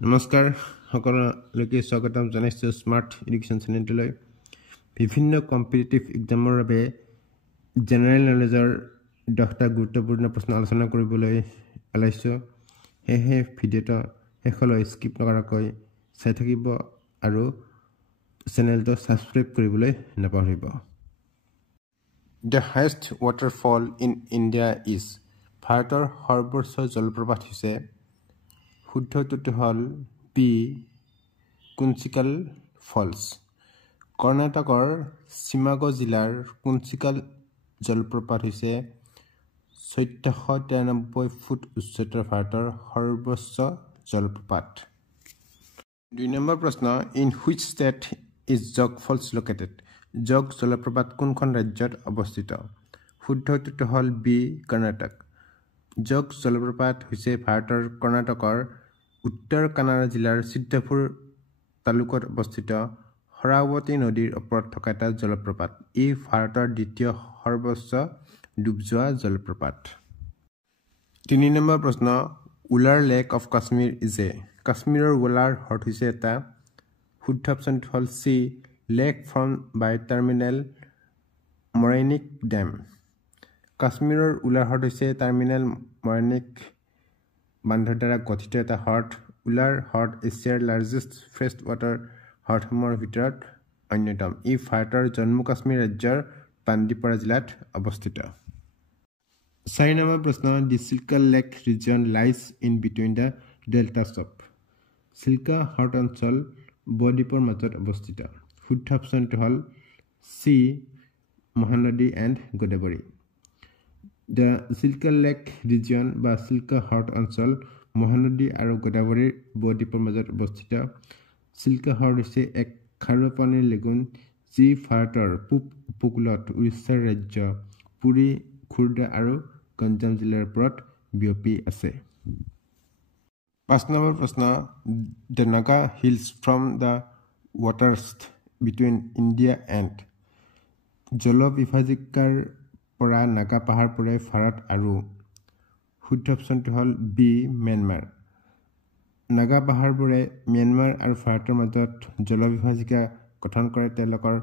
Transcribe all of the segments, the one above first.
নমস্কাৰ সকলোকে স্বাগতম জনাইছো স্মাৰ্ট এডুকেশ্যন চেনেললৈ বিভিন্ন কম্পিটিটিভ এক্সামৰ বাবে জেনাৰেল নলেজৰ 10টা গুৰুত্বপূৰ্ণ প্ৰশ্ন আলোচনা কৰিবলৈ আলাইছো হেহে ভিডিওটো শেষলৈ স্কিপ নকৰাকৈ চাই থাকিব আৰু চেনেলটো সাবস্ক্ৰাইব কৰিবলৈ নাপাহৰিব The highest waterfall in India is ভাৰতৰ সৰ্বোচ্চ জলপ্ৰপাত হৈছে শুদ্ধটো হল বি কুঞ্চিকাল ফলস কৰ্ণাটকৰ শিৱমোগা জিলাৰ কুঞ্চিকাল জলপ্ৰপাত হৈছে 1493 ফুট উচ্চতাৰ ভাৰতৰ সৰ্বোচ্চ জলপ্ৰপাত 2 নম্বৰ প্ৰশ্ন in which state is Jog falls located Jog জলপ্ৰপাত কোনখন ৰাজ্যত অৱস্থিত শুদ্ধটো হল বি কৰ্ণাটক জগ জলপ্ৰপাত হৈছে ভাৰতৰ কৰ্ণাটকৰ উত্তৰ কানাড়া জিলাৰ সিদ্ধপুৰ তালুকত অৱস্থিত হৰাৱতী নদীৰ ওপৰত থকা এটা জলপ্ৰপাত ই ভাৰতৰ দ্বিতীয় সৰ্বোচ্চ ডুবযোৱা জলপ্ৰপাত 3 নম্বৰ প্ৰশ্ন Wular lake of Kashmir is a কাশ্মীৰৰ উলাৰ হ্ৰদ হৈছে এটা শুদ্ধ অপচন হল C lake from by terminal morainic dam কাশ্মীৰৰ উলাৰ হ্ৰদ হৈছে টাৰ্মিনেল মৰাইনিক বান্ধৰ দ্বাৰা গঠিত এটা হ্ৰদ উলাৰ হ্ৰদ এছিয়াৰ লাৰ্জেষ্ট ফ্ৰেছ ৱাটাৰ হ্ৰদসমূহৰ ভিতৰত অন্যতম ই ভাৰতৰ জম্মু কাশ্মীৰ ৰাজ্যৰ বান্দিপৰা জিলাত অৱস্থিত 4 নম্বৰ প্ৰশ্ন the Chilka lake region lies in between the deltas of Chilka হ্ৰদ অঞ্চল বদ্বীপৰ মাজত অৱস্থিত শুদ্ধ অপচনটো হল C Mahanadi and Godavari The Silka Lake region বা চিল্কা হ্ৰদ অঞ্চল মহানদী আৰু গোদাবৰীৰ বদ্বীপৰ মাজত অৱস্থিত চিল্কা হ্ৰদ হৈছে এক খাৰুৱা পানীৰ লেগুন যি ভাৰতৰ পূব উপকূলত উৰিষ্যাৰ ৰাজ্য পুৰী খুৰ্দা আৰু গঞ্জাম জিলাৰ ওপৰত বিয়পি আছে 5 নম্বৰ প্ৰশ্ন The Naga Hills from the waters between India and জলবিভাজিকাৰ পৰা নাগা পাহাৰবোৰে ভাৰত আৰু শুদ্ধ অপচনটো হল বি ম্যানমাৰ নাগা পাহাৰবোৰে ম্যানমাৰ আৰু ভাৰতৰ মাজত জলবিভাজিকা গঠন কৰে তেওঁলোকৰ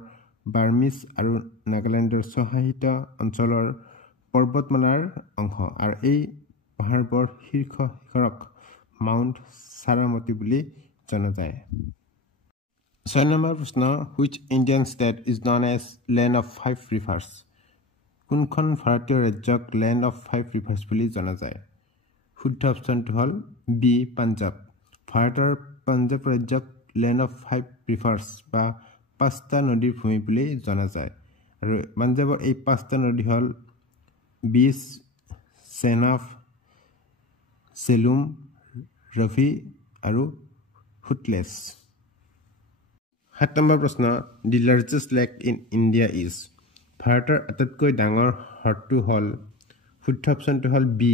বাৰ্মিজ আৰু নাগালেণ্ডৰ স্বশাসিত অঞ্চলৰ পৰ্বতমালাৰ অংশ আৰু এই পাহাৰবোৰ শীৰ্ষ শিখৰক মাউণ্ট সাৰামতি বুলি জনা যায় 6 নম্বৰ প্ৰশ্ন which Indian state is known as land of 5 rivers কোনখন ভাৰতীয় ৰাজ্যক লেণ্ড অফ 5 ৰিভাৰ্ছ বুলি জনা যায় শুদ্ধ অপচনটো হল বি পাঞ্জাব ভাৰতৰ পাঞ্জাব ৰাজ্যক লেণ্ড অফ 5 ৰিভাৰ্ছ বা 5টা নদীৰ ভূমি বুলি জনা যায় আৰু পাঞ্জাবৰ এই 5টা নদী হল বিচ চেনাব চেলুম ৰভি আৰু সুতলেজ 7 নম্বৰ প্ৰশ্ন the largest lake in India is ভাৰতৰ আটাইতকৈ ডাঙৰ হ্ৰদটো হল শুদ্ধ অপচনটো হল বি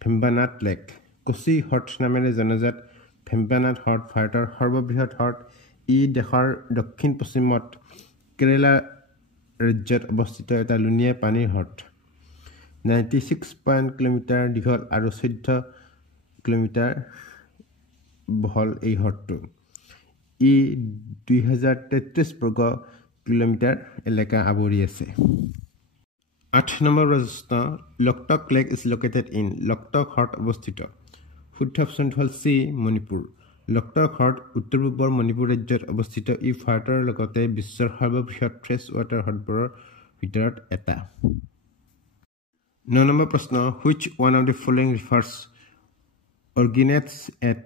ভেম্বানাথ লেক কোচি হ্ৰদ নামেৰে জনাজাত ভেম্বানাথ হ্ৰদ ভাৰতৰ সৰ্ববৃহৎ হ্ৰদ ই দেশৰ দক্ষিণ পশ্চিমত কেৰেলা ৰাজ্যত অৱস্থিত এটা লুণীয়া পানীৰ হ্ৰদ 96 কিলোমিটাৰ দীঘল আৰু 14 কিলোমিটাৰ বহল এই হ্ৰদটো ই 2033 বৰ্গ কিলোমিটাৰ এলেকা আৱৰি আছে 8 নম্বৰ প্ৰশ্ন Loktak lake is located in Loktak হ্ৰদ অৱস্থিত শুদ্ধ অপচন হল সি মণিপুৰ লকটক হ্ৰদ উত্তৰ পূবৰ মণিপুৰ ৰাজ্যত অৱস্থিত ই ভাৰতৰ লগতে বিশ্বৰ সৰ্ববৃহৎ ফ্ৰেছ ৱাটাৰ হ্ৰদবোৰৰ ভিতৰত এটা 9 নম্বৰ প্ৰশ্ন which one of the following rivers originates at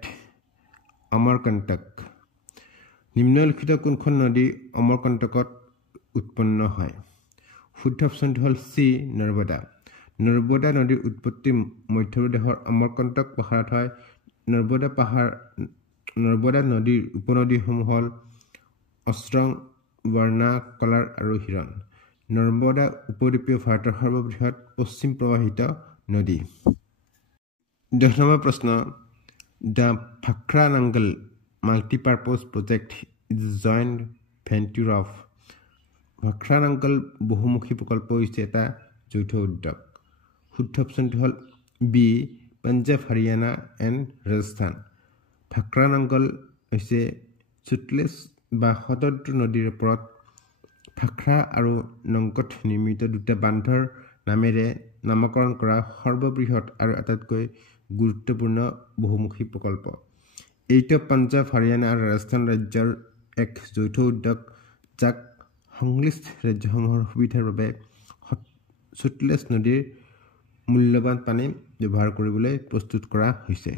Amarkantak নিম্নলিখিত কোনখন নদী অমৰকণ্টকত উৎপন্ন হয় শুদ্ধ অপচনটো হল সি নৰ্মদা নৰ্মদা নদীৰ উৎপত্তি মধ্যপ্ৰদেশৰ অমৰকণ্টক পাহাৰত হয় নৰ্মদা নদীৰ উপনদীসমূহ হল অস্ত্ৰং বৰ্ণা কলাৰ আৰু হিৰণ নৰ্মদা উপদ্বীপীয় ভাৰতৰ সৰ্ববৃহৎ পশ্চিম প্ৰৱাহিত নদী 10 নম্বৰ প্ৰশ্ন the Bhakra Nangal Multi-purpose project is a joint venture of Bhakra Nangal বহুমুখী প্ৰকল্প হৈছে এটা যৌথ উদ্যোগ শুদ্ধ অপচনটো হল বি পাঞ্জাব হাৰিয়ানা এণ্ড ৰাজস্থান ভাক্ৰা নাংগল হৈছে সুতলেজ বা শতদ্ৰু নদীৰ ওপৰত ভাক্ৰা আৰু নংকত নিৰ্মিত দুটা বান্ধৰ নামেৰে নামকৰণ কৰা সৰ্ববৃহৎ আৰু আটাইতকৈ গুৰুত্বপূৰ্ণ বহুমুখী প্ৰকল্প। এইটো পাঞ্জাৱ, হাৰিয়ানা আৰু ৰাজস্থান ৰাজ্যৰ এক যৌথ উদ্যোগ, যাক সংশ্লিষ্ট ৰাজ্যসমূহৰ সুবিধাৰ বাবে সুতলেজ নদীৰ মূল্যৱান পানী ব্যৱহাৰ কৰিবলৈ প্ৰস্তুত কৰা হৈছে।